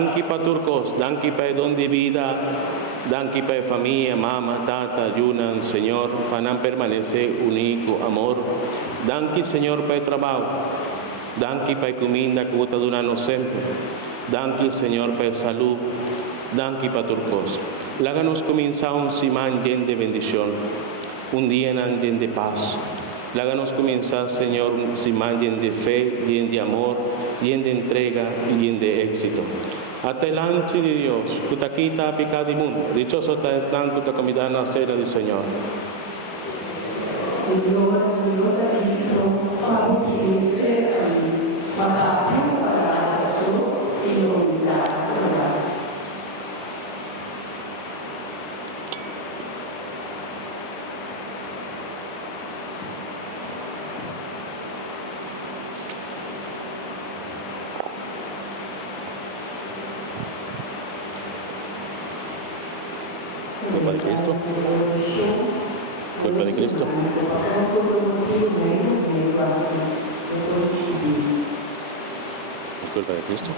Danke pa turcos, danke pa don de vida, danke pa familia, mamá, tata, ayunan, Señor, para permanecer único amor. Danke, Señor, pa trabajo. Danke pa comida que está donando sempre. Danke, Señor, pa salud. Danke pa turcos. Láganos comenzar un semana lleno de bendición, un día lleno de paz. Láganos comenzar, Señor, un semana lleno de fe, lleno de amor, lleno de entrega y lleno de éxito. Hasta delante de Dios, que está aquí, está pecado del mundo. Dichoso está estando que está comida en la cena del Señor. Señor, yo te pido para que sea para preparar eso y olvidar. Culpa de Cristo. Culpa de Cristo. Culpa de Cristo.